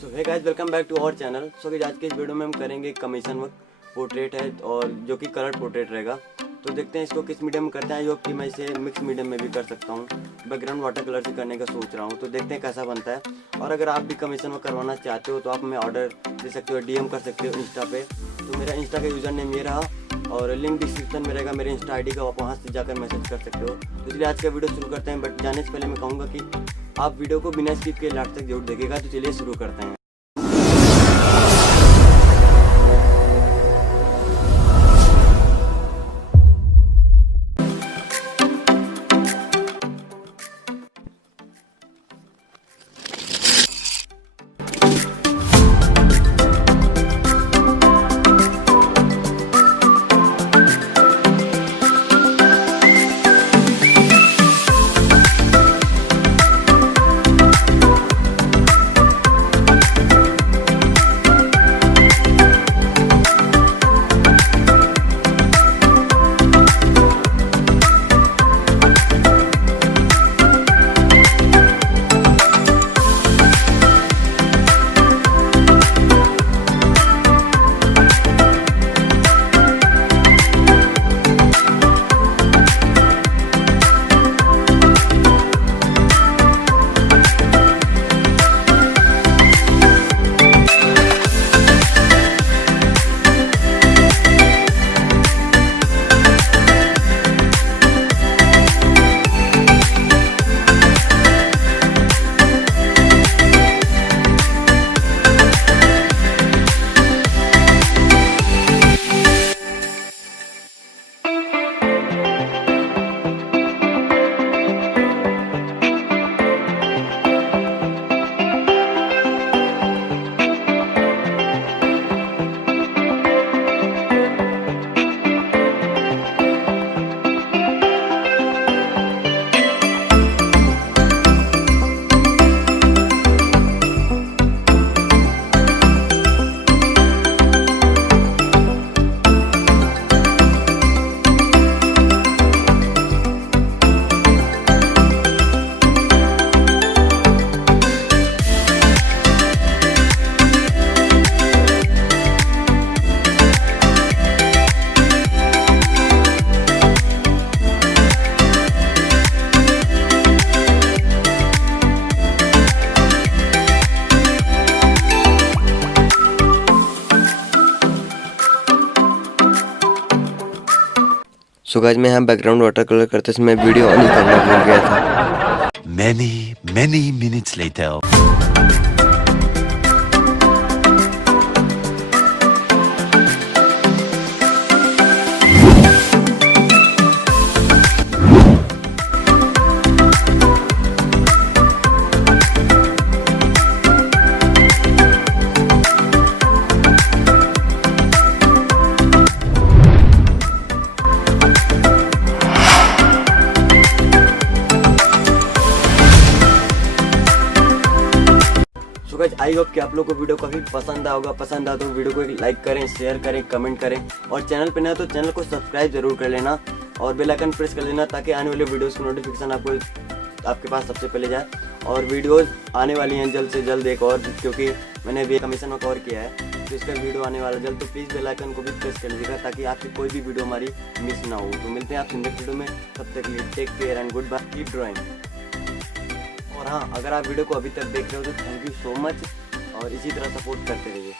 So hey guys, welcome back to our channel. So आज के इस वीडियो में हम करेंगे कमीशन वर्क पोर्ट्रेट है और जो कि कलर पोर्ट्रेट रहेगा। तो देखते हैं इसको किस मीडियम में करते हैं। जो कि मैं इसे मिक्स मीडियम में भी कर सकता हूँ, बैकग्राउंड वाटर कलर से करने का सोच रहा हूँ। तो देखते हैं कैसा बनता है। और अगर आप भी कमीशन वर्क करवाना चाहते हो तो आप हमें ऑर्डर दे सकते हो, डीएम कर सकते हो इंस्टा पे। तो मेरा इंस्टा का यूज़र नेम ये रहा और लिंक डिस्क्रिप्शन में रहेगा मेरे इंस्टा आईडी का, आप वहाँ से जाकर मैसेज कर सकते हो। तो इसलिए आज का वीडियो शुरू करते हैं। बट जाने से पहले मैं कहूँगा कि आप वीडियो को बिना स्किप के लास्ट तक जरूर देखिएगा। तो चलिए शुरू करते हैं। सो गाइस, मैं यहाँ बैकग्राउंड वाटर कलर करते समय वीडियो ऑन करना भूल गया था। Many minutes later. I hope कि आप लोगों को वीडियो काफ़ी पसंद आया होगा। पसंद आया तो वीडियो को एक लाइक करें, शेयर करें, कमेंट करें और चैनल पे नया तो चैनल को सब्सक्राइब जरूर कर लेना और बेल आइकन प्रेस कर लेना ताकि आने वाले वीडियोस की नोटिफिकेशन आपके पास सबसे पहले जाए। और वीडियोस आने वाली हैं जल्द से जल्द एक और, क्योंकि मैंने अभी कमीशन में कवर किया है तो इसका वीडियो आने वाला जल्द। तो प्लीज़ बेल आइकन को भी प्रेस कर लीजिएगा ताकि आपकी कोई भी वीडियो हमारी मिस ना हो। तो मिलते हैं आपसे नेक्स्ट वीडियो में, तब तक के लिए take care and goodbye, keep drawing. और हाँ, अगर आप वीडियो को अभी तक देख रहे हो तो थैंक यू सो मच और इसी तरह सपोर्ट करते रहिए।